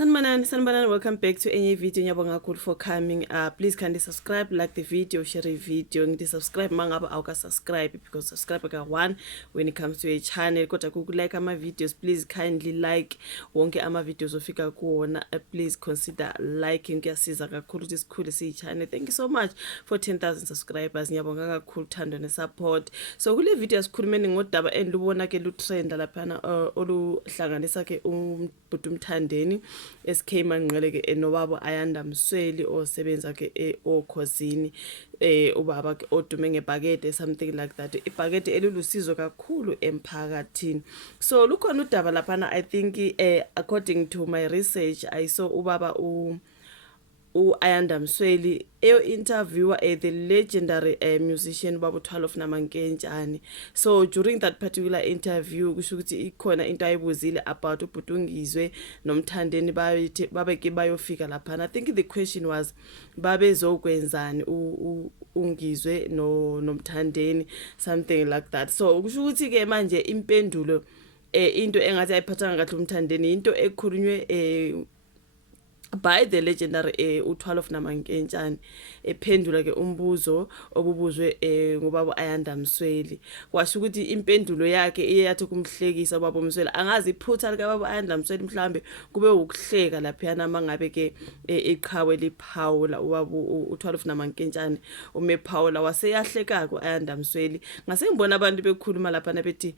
Sanibonani, welcome back to any video. Ngiyabonga kakhulu for coming. Please kindly subscribe, like the video, share the video. Ngithi subscribe mangaba awuka subscribe because subscribe ka one when it comes to a channel. Kodwa ku like ama videos, please kindly like wonke ama videos ofika kuona. Please consider liking, kuyasiza kakhulu ukuthi sikhule siyi channel. Thank you so much for 10,000 subscribers. Ngiyabonga kakhulu thando ne support. So kule video sikhulumeni ngodaba endibona ke lu trend laphana oluhlanganisa ke uBhuti uMthandeni SK Manqele ke nobaba Ayanda Msweli osebenza ke okhosini ubaba ke odume ngebhakede something like that. Ibhakede elulusizo kakhulu emphakathini. So lukhona udaba laphana, I think according to my research I saw ubaba Ayanda Msweli interviewer the legendary musician Babu 12 Namankentshane. So during that particular interview kusho ukuthi ikhona into ayibuzile about uBhuti uNgizwe noMthandeni babeke bayofika lapha. I think the question was babezokwenzani uNgizwe noMthandeni, something like that. So kusho ukuthi ke manje impendulo into engathi ayiphathanga kahle uMthandeni into ekhulunywe by the legendary u12 Namankentshane ephendula ke umbuzo obubuzwe ngobaba Ayanda Msweli. Kwasho ukuthi impendulo yakhe iyathi kumhlekisa ubaba Msweli. Angazi iphutha lika baba Ayanda Msweli mhlambe kube ukuhleka lapha mangabe ke iqhawe liphawula ubaba u12 Namankentshane umephawula waseyahleka ku Ayanda Msweli. Ngase ngibona abantu bekhuluma lapha bethi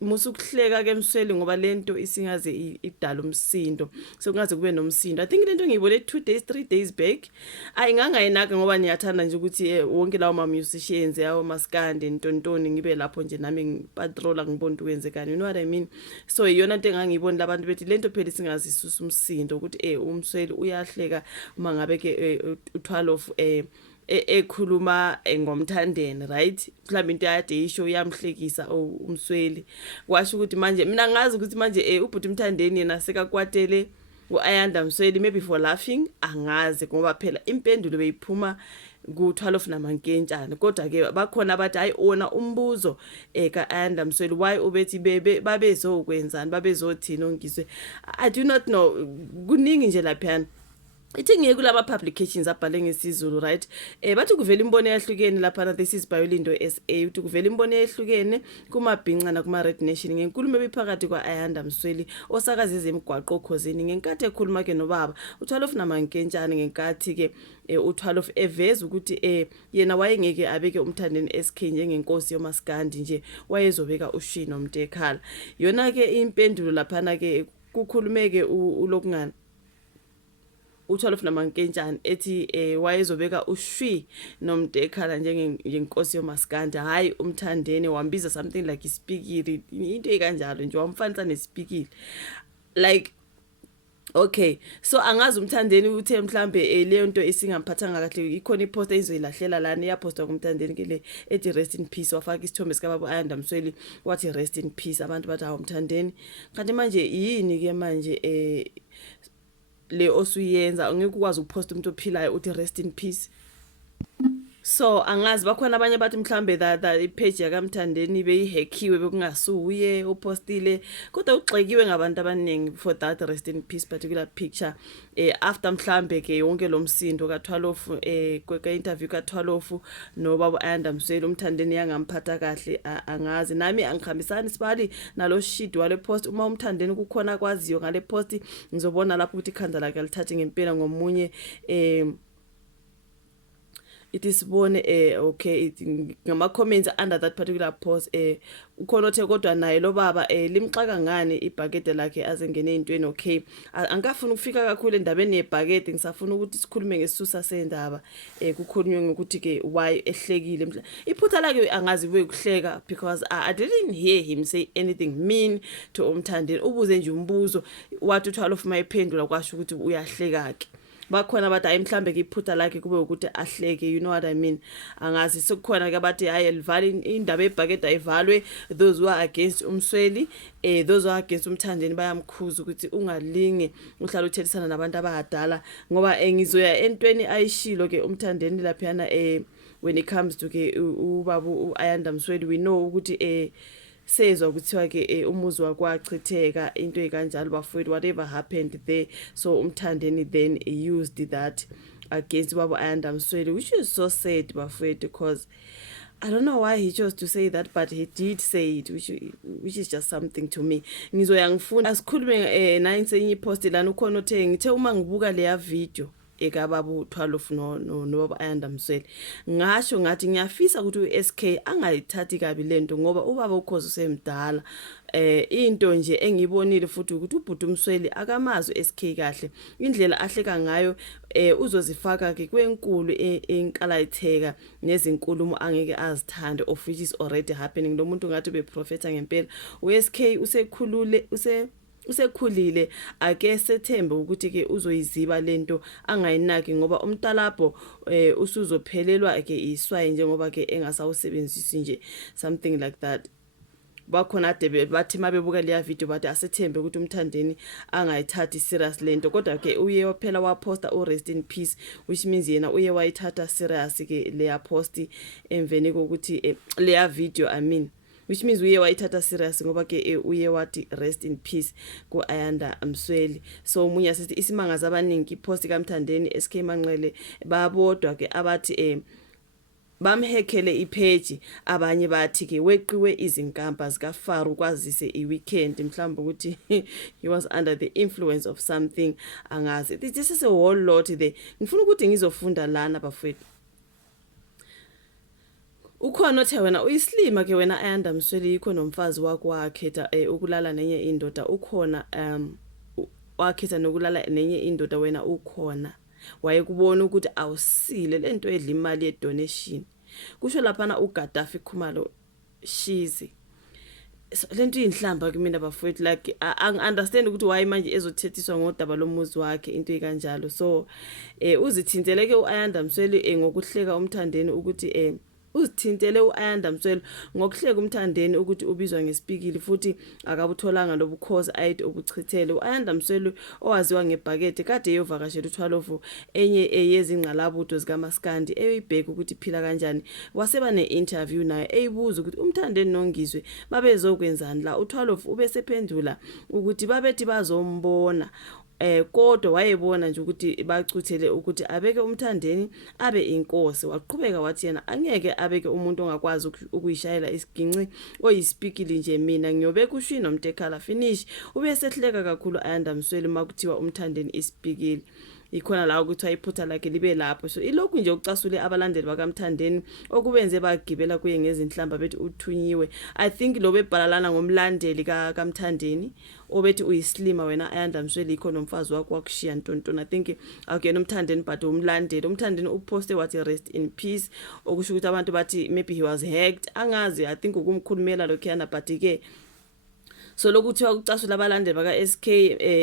musu kuhleka ke Msweli ngoba lento isingaze idala umsindo. So kungaze kube nomsindo. I think lento ngiyibone 2 days 3 days back. Ayingangayinaka ngoba niyathanda nje ukuthi wonke lawo ma musicians yawo maskandi ntontoni ngibe lapho nje nami ngipatrola ngibona ukwenzekani, you know what I mean. So iyona into engangiyibona labantu bethi lento phela singazisusa umsindo ukuthi uMsweli uyahleka mangabe ke u12 ekhuluma ngomthandeni, right? Mhlawumbe into yade isho yamhlekisa uMsweli. Kwasho ukuthi manje mina ngazi ukuthi manje uBhuti uMthandeni yena sekakwatele uAyanda Msweli maybe for laughing, angazi ngoba phela impendulo beyiphuma ku12 Namankentshane. Kodwa ke bakhona abathi ayiona umbuzo kaAyanda Msweli why ubethi babezokwenzani babezothina uNgizwe. I do not know, kuningi nje lapha ithi ngeke kulama publications abhale ngesizulu, right? Bathi kuvela imbono eyahlukene lapha. This is Bayolindo SA. Uthi kuvela imbono eyahlukene kumabhinqa na kuma Red Nation ngenkulumo ebiphakathi kwaAyanda Msweli osakaza ezemgwaqo okhosini ngenkathi ekhuluma ke nobaba u12 Namankentshane ngenkathi ke u12 eveza ukuthi yena wayengeke abeke uMthandeni SK njengenkosi yomaskandi nje, wayezobeka uShino Mtekhala. Yona ke impendulo lapha ke kukhulumeke ulokungana u12 Namankentshane ethi wayezobeka uShwi noMtekhala njengenkosi yomaskandi, hayi uMthandeni. Wambiza something like ispikiri, into ekanjalo nje, wamfanisa nesipikiri like okay. So angazi uMthandeni uthe mhlambe leyo nto isingamphathanga kahle, ikhona ipost ezoyilahlela lana yaposta kuMthandeni ke le ethi rest in peace, wafaka isithombe sika baba Ayanda Msweli wathi rest in peace. Abantu bathi hawo uMthandeni kanti manje yini ke manje le osuyenza angeke ukwazi ukuposta umuntu ophilayo uthi rest in peace. So angazi bakhona abanye bathi mhlambe that ipage yakaMthandeni beyihackiwe bekungasuye upostile, kodwa ugxekiwe ngabantu abaningi for that rest in peace particular picture after mhlambe ke yonke lo msindo ka12 kweka interview ka12 nobaba Ayanda Msweli uMthandeni yangamphatha kahle. Angazi nami angikhambisani sibali nalo shit wale post. Uma uMthandeni kukhona kwaziyo ngale post ngizobona lapho ukuthi ikhanda lakhe lithathe ngempela ngomunye it is bone okay ngama comments under that particular post ukhona othe kodwa naye lo baba limxaka ngani ibhakede lakhe azengene intweni. Okay, angikafuna ukufika kakhulu endabeni yebhakede, ngisafuna ukuthi sikhulume ngesisusa sendaba kukhulunywe ngokuthi ke why ehlekile. Iphutha lakhe angazi ukuhleka because I didn't hear him say anything mean to uMthandeni. Ubuze nje umbuzo wathi u12 mayiphendula kwasho ukuthi uyahleka ke. Bakhona bathi hayi mhlambe ke iphutha lakhe kube ukuthi ahleke, you know what I mean. Angazi sekukhona ke bathi hayi elivale indaba yebhakede ayivalwe, those who are against uMsweli those who are against uMthandeni bayamkhuza ukuthi ungalinge uhlala uthethisana nabantu abadala ngoba ngizoya entweni ayishilo ke uMthandeni lapha when it comes to ke ubaba uAyanda Msweli. We know ukuthi sezwa kuthiwa ke umuzi wakwachitheka into ekanjalo bafowethu, whatever happened there. So uMthandeni then used that against Baba Ayanda Msweli, which is so sad bafowethu, because I don't know why he chose to say that, but he did say it, which is just something to me. Ngizoya ngifunda asikhulume naye senye ipost lana ukhona othe ngithe uma ngibuka leya video ekababa u12 no Baba Ayanda Msweli, ngasho ngathi ngiyafisa ukuthi uSK angayithathi kabi lento, ngoba ubaba ukhozi usemdala. Into nje engibonile futhi ukuthi ubhuti Msweli akamazi uSK kahle, indlela ahleka ngayo uzozifaka ke kwenkulu enkalayitheka nezinkulumo angeke azithande, of which is already happening. Lo muntu ngathi beprofeta ngempela. uSK usekhulile, ake sethembe ukuthi ke uzoyiziba lento angayinaki, ngoba umntalapho usuzophelelwa ke iswayi njengoba ke engasawusebenzisi nje, something like that. Bakhona ade bathi mabebuka leya video bathi asethembe ukuthi uMthandeni angayithathi serious lento, kodwa ke uye waphela waposta rest in peace, which means yena uye wayithatha serious ke leya post emveni kokuthi leya video, I mean, which means uye wayithatha serious ngoba ke uye wathi rest in peace ku Ayanda Msweli. So munye asithi isimangaza abaningi ipost kaMthandeni SK Manxele babodwa ke abathi bamhekele ipage, abanye bathi ke weqiwe izinkampa zika Faru kwazise iweekend, mhlawumbe ukuthi he was under the influence of something angazi. This is a whole lot there. Ngifuna ukuthi ngizofunda lana bafowethu. Ukhona othe wena uyislima ke wena Ayanda Msweli yikho nomfazi wakho wakhetha ukulala nenye indoda, ukhona wakhetha nokulala nenye indoda, wena ukhona wayekubona ukuthi awusile lento edla imali ye donation. Kusho lapha uGaddafi Khumalo Shizi. Lento inhlamba kimi nabafowethu, like understand ukuthi why manje ezothethiswa ngodaba lomuzi wakhe into ekanjalo. So uzithintele ke uAyanda Msweli ngokuhleka uMthandeni ukuthi uzithintele uAyanda Msweli ngokuhleka uMthandeni ukuthi ubizwa ngesipikili futhi akabutholanga lobukhozi ayide obuchithele. uAyanda Msweli owaziwa ngebhakede kade eyovakashela u12 enye yezingqalabutho zikaMaskandi eyibheka ukuthi phila kanjani. Waseba ne-interview naye eyibuza ukuthi uMthandeni noNgizwe babezokwenzani la. u12 ubesephendula ukuthi babethi bazombona, kodwa wayebona nje ukuthi bacuthele ukuthi abeke uMthandeni abe inkosi. Waqhubeka wathi yena angeke abeke umuntu ongakwazi ukuyishayela isiginci oyisipikili nje, mina ngiyobeka uShino Mtekhala finish. Ubesehleka kakhulu Ayanda Msweli makuthiwa uMthandeni isipikili, ikhona la ukuthi ayiphutha lakhe libe lapho. So ilokhu nje ucasule abalandeli bakaMthandeni okubenze bagibela kuye ngezinhlamba bethi uthunyiwe. I think lo bebhalalana ngomlandeli kaMthandeni obethi uyislima wena Ayanda Msweli ikho nomfazi wakho wakushiya ntontona. I think akuyena uMthandeni but umlandeli. uMthandeni uposte wathi rest in peace, okusho ukuthi abantu bathi maybe he was hacked, angazi. I think ukumkhulumela lokhuyana but ke so lokuthiwa ucasula abalandeli baka SK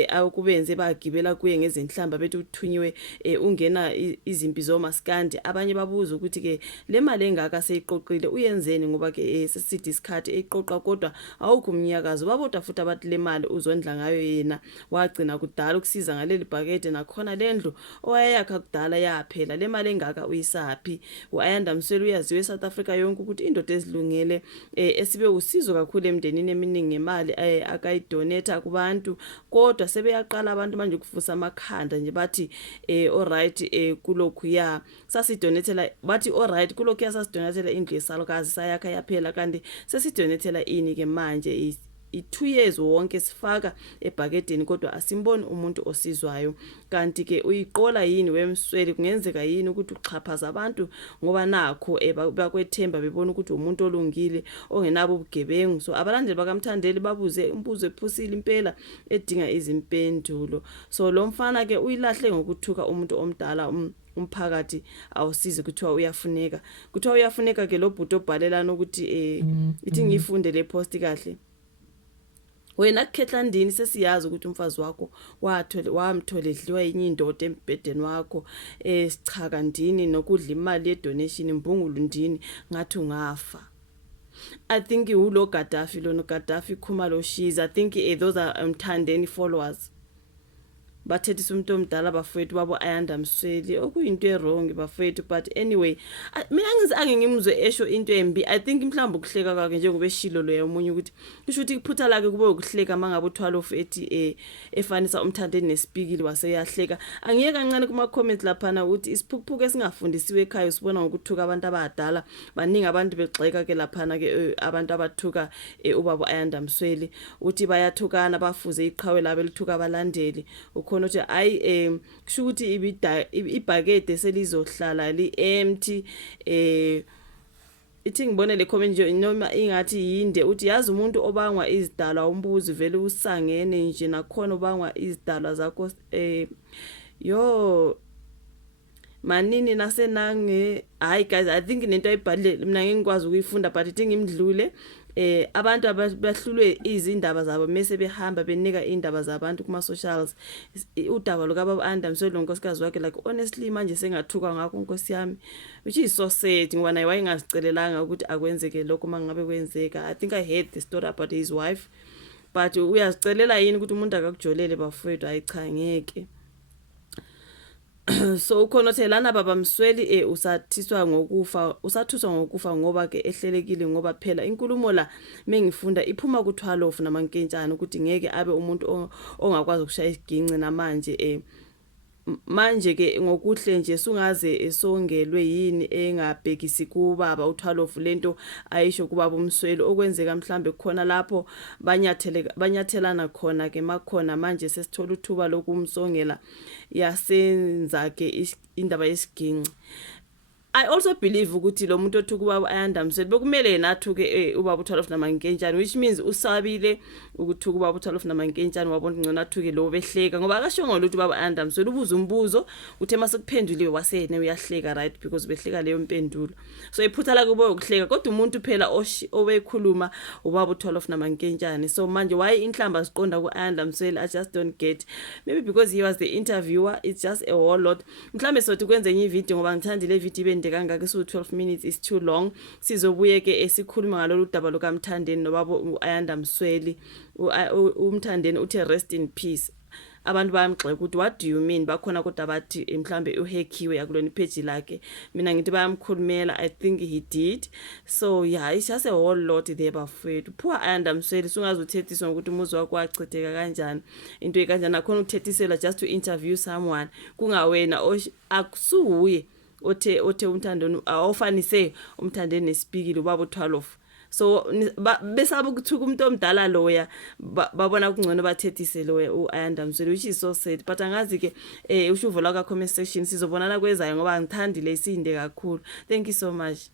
akubenze bagibela kuye ngezinhlamba bethi uthunyiwe ungena izimpi zoMaskandi. Abanye babuza ukuthi ke le mali engaka seyiqoqile uyenzeni, ngoba ke sesithi isikhathi eyiqoqa kodwa awukho umnyakazo. Babodwa futhi abathi le mali uzondla ngayo yena wagcina kudala ukusiza ngaleli bhakede, nakhona lendlu owayeyakha kudala yaphela. Le mali engaka uyisaphi? uAyanda Msweli uyaziwe eSouth Africa yonke ukuthi indoda ezilungele esibe usizo kakhulu emndenini eminingi ngemali akayidonate kubantu, kodwa sebeyaqala abantu manje ukufusa amakhanda nje bathi alright kulokhu ya sasidonatela, bathi alright kulokhu ya sasidonatela indlu yesalukazi sayakha yaphela, kanti sesidonatela ini ke manje i2 years wonke sifaka ebhakedeni kodwa asimboni umuntu osizwayo. Kanti ke uyiqola yini weMsweli? Kungenzeka yini ukuthi uxhaphaza abantu ngoba nakho bakwethemba bebona ukuthi umuntu olungile ongenabo ubugebengu? So abalandeli bakaMthandeni babuze umbuzo ephusile impela edinga izimpendulo. So lo mfana ke uyilahle ngokuthuka umuntu omdala, umphakathi awusize. Kuthiwa uyafuneka ke lo bhuti obhalelana ukuthi ithi ngifunde le post kahle. Wena Khetlandini sesiyazi ukuthi umfazi wakho wamthola edliwa enye indoda embhedeni wakho, sichaka ndini nokudla imali ye donation imbungulu ndini ngathi ungafa. I think ulo Gaddafi Khumalo Shizi, I think those are Mthandeni followers. bathethisa umuntu omdala bafowethu babo Ayanda Msweli okuyinto wrong bafowethu. But anyway mina angizange ngimzwe esho into embi. I think mhlawumbe ukuhleka kwakhe njengoba eshilo lo yamunye ukuthi kusho ukuthi iphutha lakhe kube ukuhleka mangabo 12 ethi efanisa umthandeni nesipikili waseyahleka. Angiye kancane kuma comments laphana ukuthi isiphukuphuku esingafundisiwe ekhaya sibona ngokuthuka abantu abadala baningi abantu begxeka ke laphana ke abantu abathuka ubaba Ayanda Msweli uthi bayathukana bafuze iqhawe labo lithuka abalandeli ukhona uthi hayi kusho ukuthi ibhakede selizohlala li empty ithi ngibone le comment nje noma ingathi yinde uthi yazi umuntu obangwa izidalwa umbuzi vele usangene nje nakhona obangwa izidalwa zakho yo manini nasenange hayi guys I think nento ayibhalile mina ngingikwazi ukuyifunda but ithi ngimdlule abantu abahlulwe izindaba zabo mase behamba benika indaba zabantu kuma socials udaba lokaba Ayanda Msweli lonkosikazi wakhe like honestly manje sengathuka ngakho Nkosi yami which is so sad ngoba naye wayengazicelelanga ukuthi akwenzeke lokho mangabe kwenzeka. I think I heard the story about his wife but uyazicelela yini ukuthi umuntu akakujolele bafowethu ayicha ngeke. So ukhona othelana baba Msweli usathiswa ngokufa ngoba ke ehlelekile ngoba phela inkulumo la mengifunda iphuma ku12 namankentshana ukuthi ngeke abe umuntu ongakwazi ukushaya isiginci namanje manje ke ngokuhle nje sungaze esongelwe yini engabhekisi kubaba u12 lento ayisho kubaba uMsweli okwenzeka mhlambe khona lapho banyathelana khona ke makhona manje sesithola uthuba lokumsongela yasenza ke indaba yesiginci. I also believe ukuthi lo muntu othuka ubaba Ayanda Msweli bekumele yena athuke ubaba u12 namankentshana which means usabile ukuthuka ubaba u12 namankentshana wabona ngcono athuke lo behleka ngoba akashongo lutho ubaba Ayanda Msweli ubuza umbuzo uthe masekuphenduliwe waseyena uyahleka right because behleka leyo impendulo. So iphutha la kube ukuhleka kodwa umuntu phela owekhuluma ubaba u12 namankentshana. So manje why inhlamba siqonda ku Ayanda Msweli I just don't get. Maybe because he was the interviewer it's just a whole lot. Mhlambe sothi kwenze enye video ngoba ngithandile video kangaka so 12 minutes is too long. Sizobuye ke esikhuluma ngalolu daba lokaMthandeni nobaba Ayanda Msweli. uMthandeni uthi rest in peace. Abantu bayamgxeka ukuthi what do you mean bakhona kodwa bathi mhlambe uhackiwe yakulona page lakhe. Mina ngithi bayamkhulumela I think he did. So yeah it's just a whole lot there bafowethu. Poor Ayanda Msweli sungaze uthethiswa ukuthi umuzi wakho wachitheka kanjani into ekanjani nakhona uthethisela just to interview someone kungawena akusuye othe uMthandeni awufanise uMthandeni nesipikile ubaba u12. So besaba ukuthuka umuntu omdala loya babona kungcono bathethise loya uAyanda Msweli which is so sad. But angazi ke ushuvo la ka comment section sizobonana kwezayo ngoba ngithandile isinde kakhulu. Thank you so much.